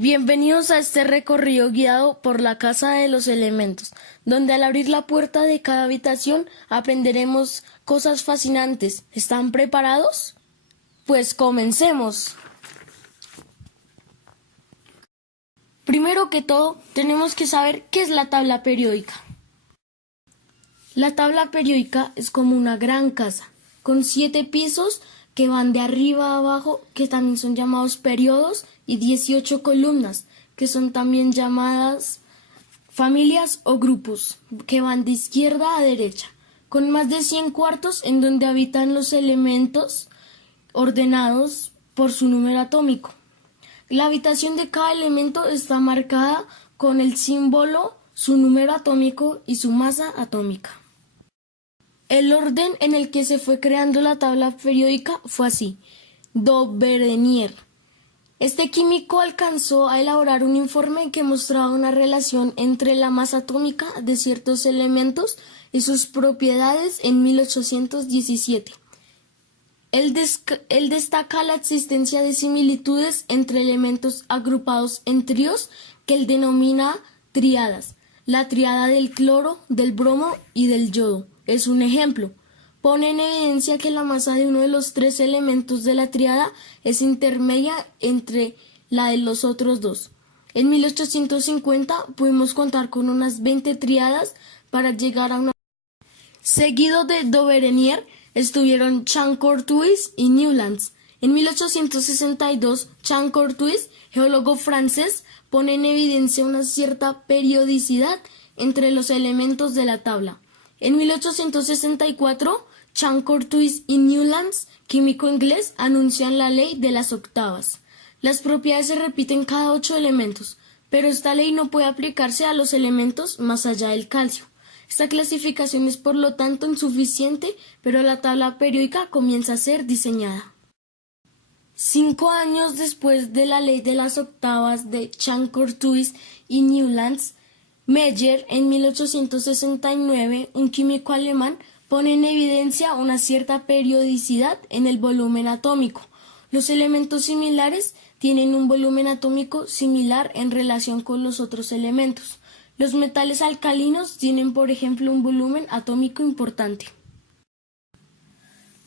Bienvenidos a este recorrido guiado por la Casa de los Elementos, donde al abrir la puerta de cada habitación aprenderemos cosas fascinantes. ¿Están preparados? Pues comencemos. Primero que todo, tenemos que saber qué es la tabla periódica. La tabla periódica es como una gran casa, con 7 pisos que van de arriba a abajo, que también son llamados periodos, y 18 columnas, que son también llamadas familias o grupos, que van de izquierda a derecha, con más de 100 cuartos en donde habitan los elementos ordenados por su número atómico. La habitación de cada elemento está marcada con el símbolo, su número atómico y su masa atómica. El orden en el que se fue creando la tabla periódica fue así: Dovere-Nier. Este químico alcanzó a elaborar un informe que mostraba una relación entre la masa atómica de ciertos elementos y sus propiedades en 1817. Él destaca la existencia de similitudes entre elementos agrupados en tríos que él denomina tríadas. La tríada del cloro, del bromo y del yodo es un ejemplo. Pone en evidencia que la masa de uno de los 3 elementos de la tríada es intermedia entre la de los otros 2. En 1850 pudimos contar con unas 20 tríadas para llegar a una. Seguido de Dovere-Nier estuvieron Champ-Courtois y Newlands. En 1862, Champ-Courtois, geólogo francés, pone en evidencia una cierta periodicidad entre los elementos de la tabla. En 1864, Champ-Courtois y Newlands, químico inglés, anuncian la ley de las octavas. Las propiedades se repiten cada 8 elementos, pero esta ley no puede aplicarse a los elementos más allá del calcio. Esta clasificación es por lo tanto insuficiente, pero la tabla periódica comienza a ser diseñada. 5 años después de la ley de las octavas de Champ-Courtois y Newlands, Meyer, en 1869, un químico alemán, pone en evidencia una cierta periodicidad en el volumen atómico. Los elementos similares tienen un volumen atómico similar en relación con los otros elementos. Los metales alcalinos tienen, por ejemplo, un volumen atómico importante.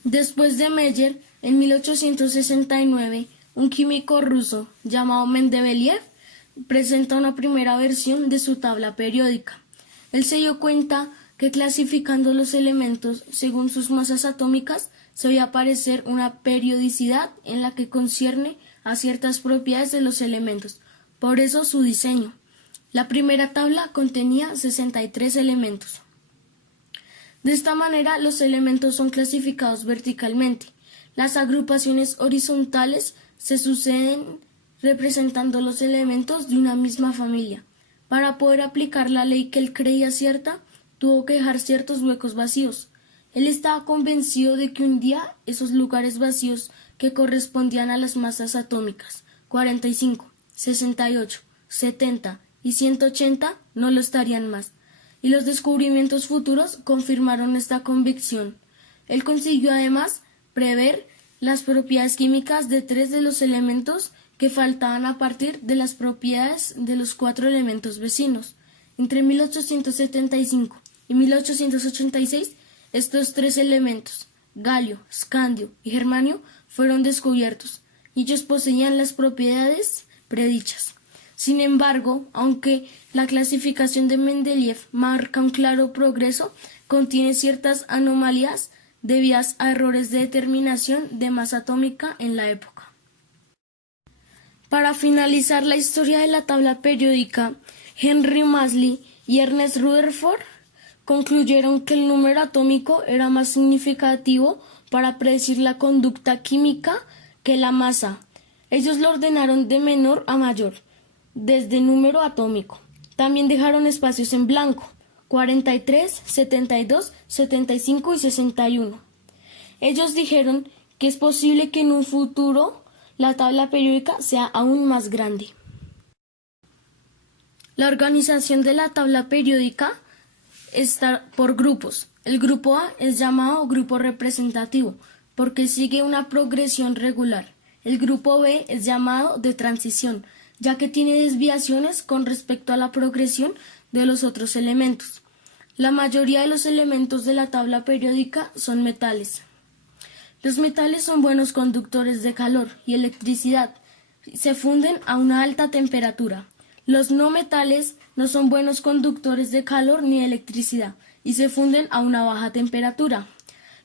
Después de Meyer, en 1869, un químico ruso llamado Mendeleev presenta una primera versión de su tabla periódica. Él se dio cuenta que clasificando los elementos según sus masas atómicas se veía aparecer una periodicidad en la que concierne a ciertas propiedades de los elementos. Por eso su diseño. La primera tabla contenía 63 elementos. De esta manera, los elementos son clasificados verticalmente. Las agrupaciones horizontales se suceden representando los elementos de una misma familia. Para poder aplicar la ley que él creía cierta, tuvo que dejar ciertos huecos vacíos. Él estaba convencido de que un día esos lugares vacíos que correspondían a las masas atómicas 45, 68, 70 y 180 no lo estarían más, y los descubrimientos futuros confirmaron esta convicción. Él consiguió además prever las propiedades químicas de 3 de los elementos que faltaban a partir de las propiedades de los 4 elementos vecinos. Entre 1875 y 1886, estos 3 elementos, galio, escandio y germanio, fueron descubiertos, y ellos poseían las propiedades predichas. Sin embargo, aunque la clasificación de Mendeleev marca un claro progreso, contiene ciertas anomalías debidas a errores de determinación de masa atómica en la época. Para finalizar la historia de la tabla periódica, Henry Moseley y Ernest Rutherford concluyeron que el número atómico era más significativo para predecir la conducta química que la masa. Ellos lo ordenaron de menor a mayor, desde número atómico. También dejaron espacios en blanco: 43, 72, 75 y 61. Ellos dijeron que es posible que en un futuro la tabla periódica sea aún más grande. La organización de la tabla periódica está por grupos. El grupo A es llamado grupo representativo porque sigue una progresión regular. El grupo B es llamado de transición, ya que tiene desviaciones con respecto a la progresión de los otros elementos. La mayoría de los elementos de la tabla periódica son metales. Los metales son buenos conductores de calor y electricidad. Se funden a una alta temperatura. Los no metales no son buenos conductores de calor ni electricidad y se funden a una baja temperatura.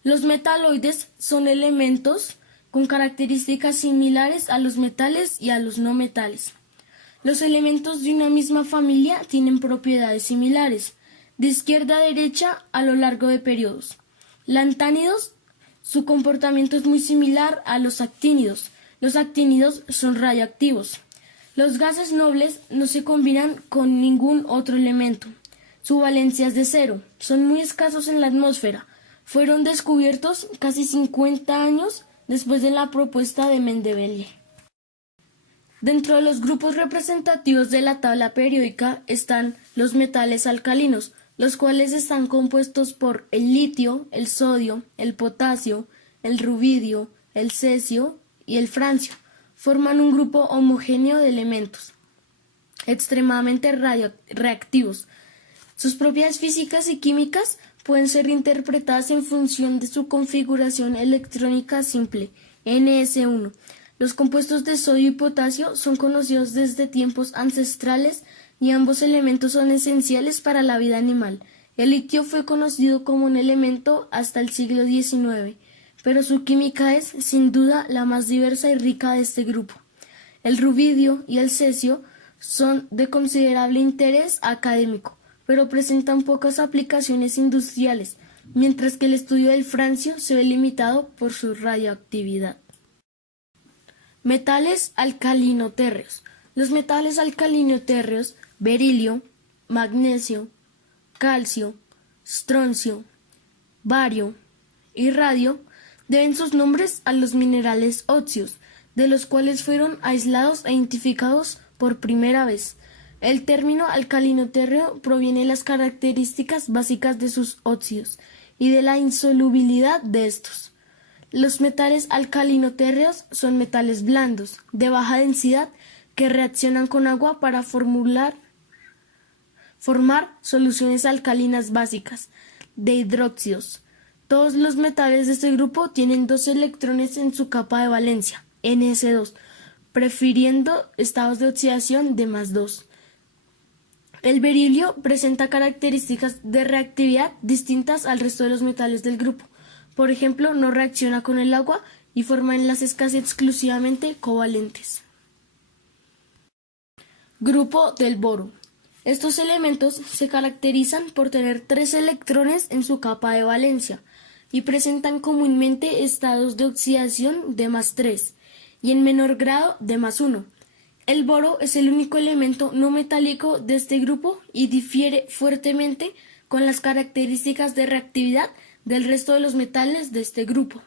Los metaloides son elementos con características similares a los metales y a los no metales. Los elementos de una misma familia tienen propiedades similares, de izquierda a derecha a lo largo de periodos. Lantánidos, su comportamiento es muy similar a los actínidos. Los actínidos son radioactivos. Los gases nobles no se combinan con ningún otro elemento. Su valencia es de 0. Son muy escasos en la atmósfera. Fueron descubiertos casi 50 años después de la propuesta de Mendeleev. Dentro de los grupos representativos de la tabla periódica están los metales alcalinos, los cuales están compuestos por el litio, el sodio, el potasio, el rubidio, el cesio y el francio. Forman un grupo homogéneo de elementos extremadamente reactivos. Sus propiedades físicas y químicas pueden ser interpretadas en función de su configuración electrónica simple, NS1. Los compuestos de sodio y potasio son conocidos desde tiempos ancestrales y ambos elementos son esenciales para la vida animal. El litio fue conocido como un elemento hasta el siglo XIX, pero su química es, sin duda, la más diversa y rica de este grupo. El rubidio y el cesio son de considerable interés académico, pero presentan pocas aplicaciones industriales, mientras que el estudio del francio se ve limitado por su radioactividad. Metales alcalinotérreos. Los metales alcalinotérreos, berilio, magnesio, calcio, estroncio, bario y radio, deben sus nombres a los minerales óseos, de los cuales fueron aislados e identificados por primera vez. El término alcalinotérreo proviene de las características básicas de sus óxidos y de la insolubilidad de estos. Los metales alcalinotérreos son metales blandos, de baja densidad, que reaccionan con agua para formar soluciones alcalinas básicas, de hidróxidos. Todos los metales de este grupo tienen 2 electrones en su capa de valencia, Ns2, prefiriendo estados de oxidación de +2. El berilio presenta características de reactividad distintas al resto de los metales del grupo. Por ejemplo, no reacciona con el agua y forma enlaces casi exclusivamente covalentes. Grupo del boro. Estos elementos se caracterizan por tener 3 electrones en su capa de valencia y presentan comúnmente estados de oxidación de +3 y en menor grado de +1. El boro es el único elemento no metálico de este grupo y difiere fuertemente con las características de reactividad del resto de los metales de este grupo.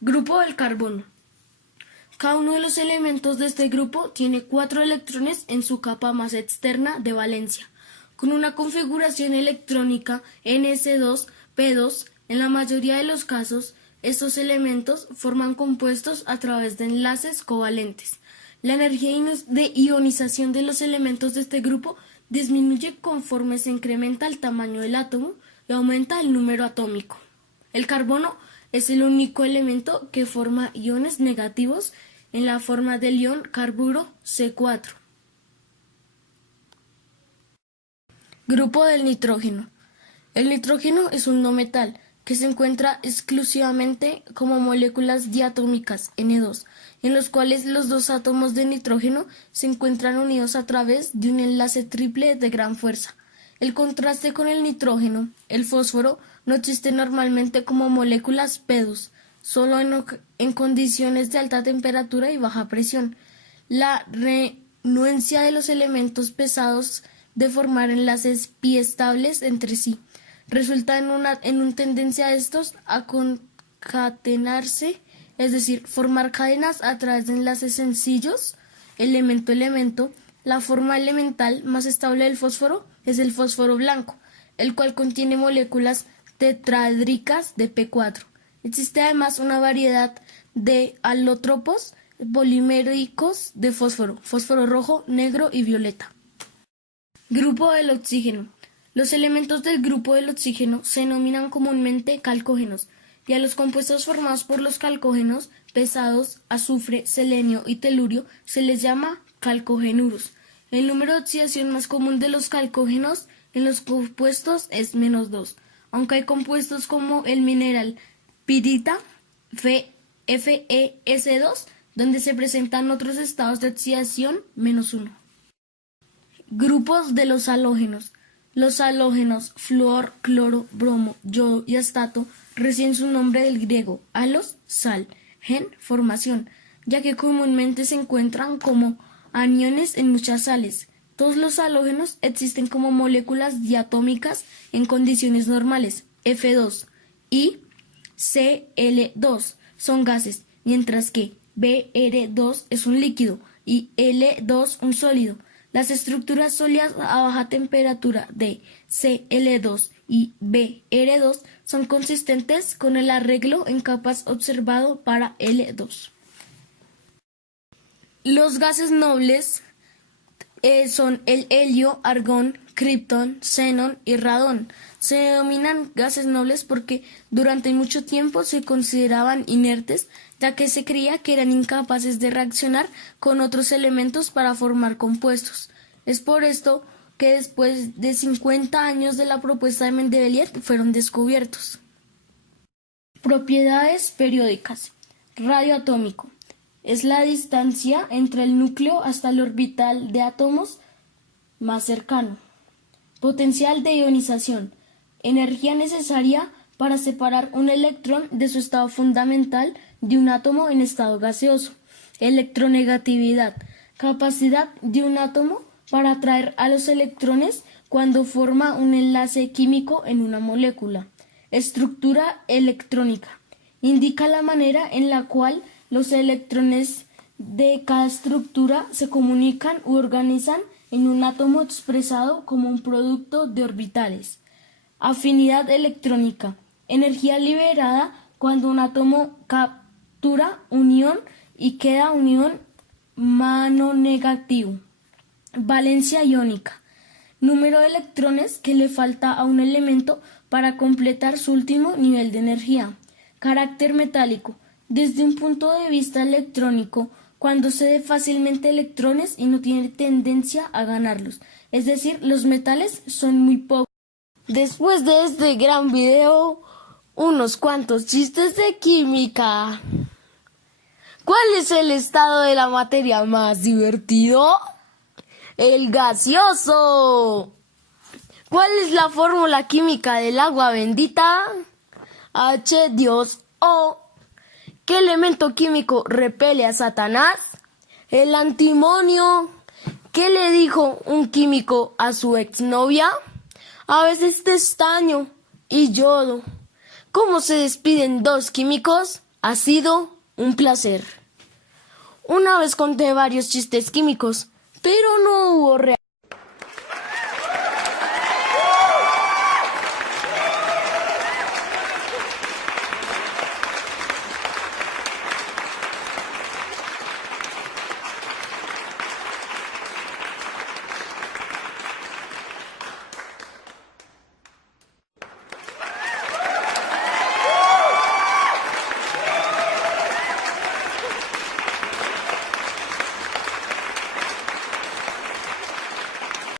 Grupo del carbono. Cada uno de los elementos de este grupo tiene 4 electrones en su capa más externa de valencia, con una configuración electrónica Ns2p2. En la mayoría de los casos, estos elementos forman compuestos a través de enlaces covalentes. La energía de ionización de los elementos de este grupo disminuye conforme se incrementa el tamaño del átomo y aumenta el número atómico. El carbono es el único elemento que forma iones negativos en la forma del ion carburo C4. Grupo del nitrógeno. El nitrógeno es un no metal que se encuentra exclusivamente como moléculas diatómicas N2, en los cuales los 2 átomos de nitrógeno se encuentran unidos a través de un enlace triple de gran fuerza. El contraste con el nitrógeno, el fósforo, no existe normalmente como moléculas P2, solo en condiciones de alta temperatura y baja presión. La renuencia de los elementos pesados de formar enlaces pi estables entre sí resulta en una tendencia de estos a concatenarse, es decir, formar cadenas a través de enlaces sencillos, elemento-elemento. La forma elemental más estable del fósforo es el fósforo blanco, el cual contiene moléculas tetraédricas de P4. Existe además una variedad de alótropos poliméricos de fósforo, fósforo rojo, negro y violeta. Grupo del oxígeno. Los elementos del grupo del oxígeno se denominan comúnmente calcógenos, y a los compuestos formados por los calcógenos pesados, azufre, selenio y telurio, se les llama calcogenuros. El número de oxidación más común de los calcógenos en los compuestos es -2, aunque hay compuestos como el mineral pirita, FeS2, donde se presentan otros estados de oxidación -1. Grupos de los halógenos. Los halógenos flúor, cloro, bromo, yodo y astato reciben su nombre del griego halos, sal, gen, formación, ya que comúnmente se encuentran como aniones en muchas sales. Todos los halógenos existen como moléculas diatómicas en condiciones normales, F2 y Cl2 son gases, mientras que Br2 es un líquido y L2 un sólido. Las estructuras sólidas a baja temperatura de Cl2 y Br2 son consistentes con el arreglo en capas observado para L2. Los gases nobles son el helio, argón, kriptón, xenón y radón. Se denominan gases nobles porque durante mucho tiempo se consideraban inertes, ya que se creía que eran incapaces de reaccionar con otros elementos para formar compuestos. Es por esto que después de 50 años de la propuesta de Mendeleev fueron descubiertos. Propiedades periódicas. Radio atómico. Es la distancia entre el núcleo hasta el orbital de átomos más cercano. Potencial de ionización. Energía necesaria para separar un electrón de su estado fundamental de un átomo en estado gaseoso. Electronegatividad. Capacidad de un átomo para atraer a los electrones cuando forma un enlace químico en una molécula. Estructura electrónica. Indica la manera en la cual los electrones de cada estructura se comunican u organizan en un átomo expresado como un producto de orbitales. Afinidad electrónica. Energía liberada cuando un átomo captura un ion y queda un ion manonegativo. Valencia iónica. Número de electrones que le falta a un elemento para completar su último nivel de energía. Carácter metálico. Desde un punto de vista electrónico, cuando cede fácilmente electrones y no tiene tendencia a ganarlos. Es decir, los metales son muy pocos. Después de este gran video, unos cuantos chistes de química. ¿Cuál es el estado de la materia más divertido? El gaseoso. ¿Cuál es la fórmula química del agua bendita? H2O. ¿Qué elemento químico repele a Satanás? El antimonio. ¿Qué le dijo un químico a su exnovia? A veces te extraño y yodo. ¿Cómo se despiden dos químicos? Ha sido un placer. Una vez conté varios chistes químicos, pero no hubo reacción.